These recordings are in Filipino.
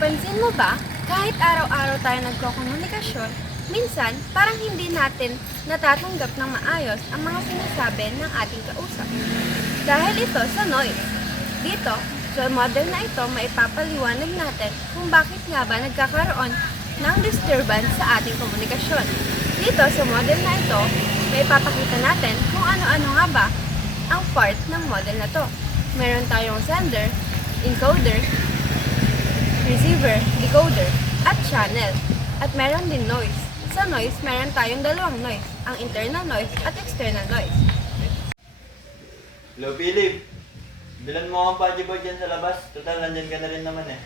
Napansin mo ba, kahit araw-araw tayo nagkokomunikasyon, minsan parang hindi natin natatanggap ng maayos ang mga sinasabi ng ating kausap. Dahil ito sa noise. Dito, sa model na ito, maipapaliwanag natin kung bakit nga ba nagkakaroon ng disturbance sa ating komunikasyon. Dito, sa model na ito, maipapakita natin kung ano-ano nga ba ang part ng model na to. Meron tayong sender, encoder, receiver, decoder, at channel. At meron din noise. Sa noise, meron tayong dalawang noise, ang internal noise at external noise. Hello, Philip. Bilan mo ang Pajibag dyan sa labas. Total, nandyan ka na rin naman eh.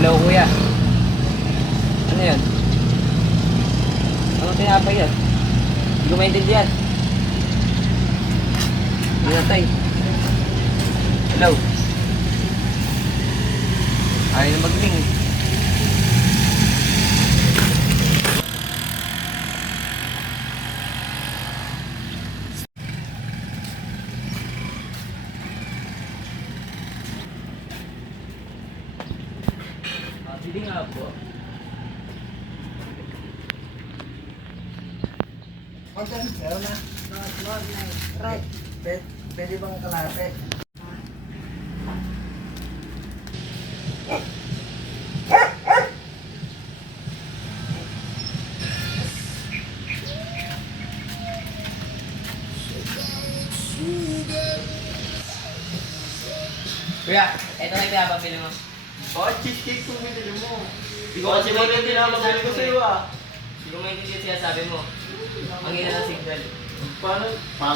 Hello, kuya. Ano yan? Ano tinapay yan? Hindi ko maintindihan. Hindi na tayo. Hello. Ayaw na mag-ring. Hindi nga po. Content, meron na. Right. Pwede bang kalate? Kuya, eto na yung pinapabili mo. Oh, cheesecake kung binili mo. Hindi ko kasi mo rin pinapabili ko sa'yo ah. Hindi ko maintindihan siya sabi mo. Ang ina ng signal. Paano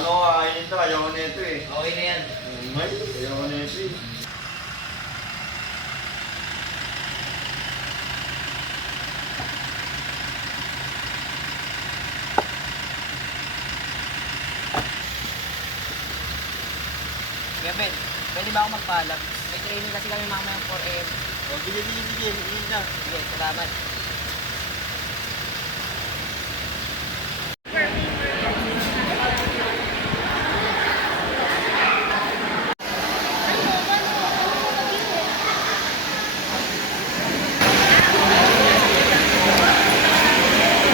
ko kakainin ito? Ayaw ko na ito eh. Okay na yan. Ayaw ko na ito eh. Kuya Ben, pwede ba ako magpaalam? May training kasi kami mamayang 4 AM. Oh, sige. Ingat na. Sige, salamat.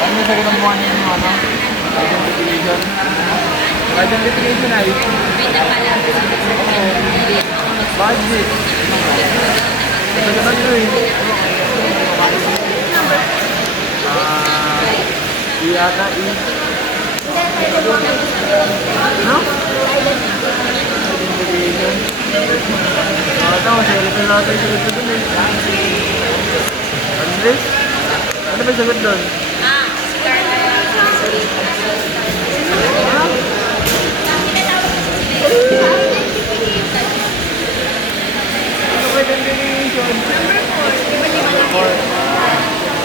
Ano yung sagot ng buwan niya ano? Identification. Identification ay? Budget. Ito naman yun eh. Iyata i. No? Identification. Ito, masalitan natin yung sagot dun eh. Andres? Ano ba yung sagot dun?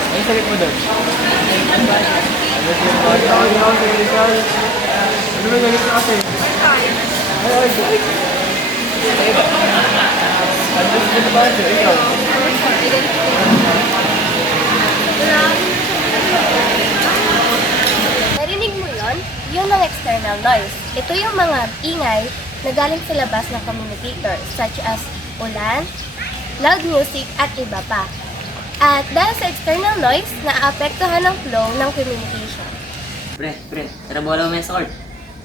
Ano sakit mo doon? Ano ba sakit mo kasi? Ano sakit ba ito? Ikaw? Narinig mo yon? Yun ang external noise. Ito yung mga ingay na galing sa labas ng communicator such as ulan, loud music, at iba pa. At dahil sa external noise, naaapektuhan ang flow ng communication. Pre, tara bola mo sa court.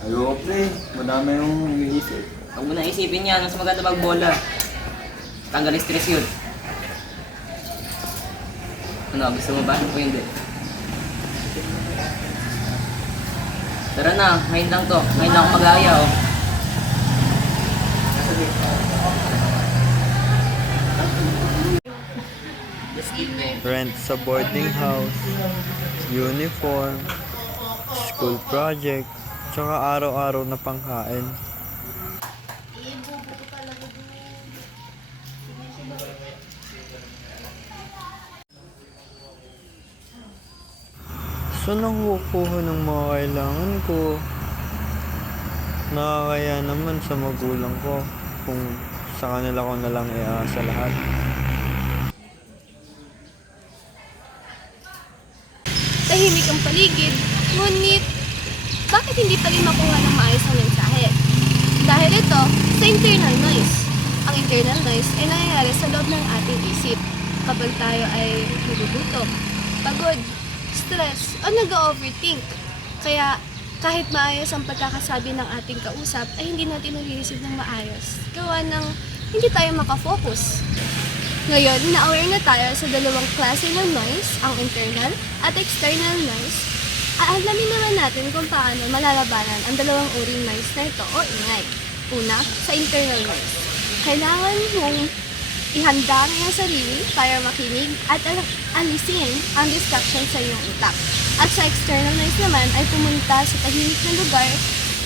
Ayoko pre. Madami yung iniisip. Huwag mo na isipin yan, mas maganda magbola. Tanggal stress yun. Ano, gusto mo ba? O hindi? Tara na, ngayon lang to. Ngayon lang ako mag-aaya, oh. Rent sa boarding house, uniform, school project, tsaka araw-araw na pangkain. Saan ako kukuha ng mga kailangan ko? Nakakaya naman sa magulang ko kung sa kanila ko na lang iaasa lahat. Tahimik ang paligid, ngunit bakit hindi pa rin makuha ng maayos ang mensahe? Dahil ito sa internal noise. Ang internal noise ay nangyayari sa loob ng ating isip kapag tayo ay nagugutom, pagod, stress, o nag-overthink. Kaya kahit maayos ang pagkakasabi ng ating kausap ay hindi natin nare-receive ng maayos. Gawa ng hindi tayo makafocus. Ngayon, na-aware na tayo sa dalawang klase ng noise, ang internal at external noise. Aalamin naman natin kung paano malalabanan ang dalawang uring noise na ito o ingay. Una, sa internal noise. Kailangan mong ihanda ang iyong sarili para makinig at alisin ang distraction sa iyong utak. At sa external noise naman ay pumunta sa tahimik na lugar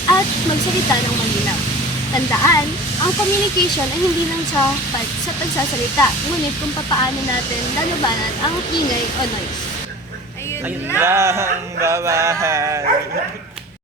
at magsalita ng malinaw. Tandaan, ang communication ay hindi lang sapat sa pagsasalita, ngunit kung papaano natin lalabanan ang ingay o noise. Ayun lang!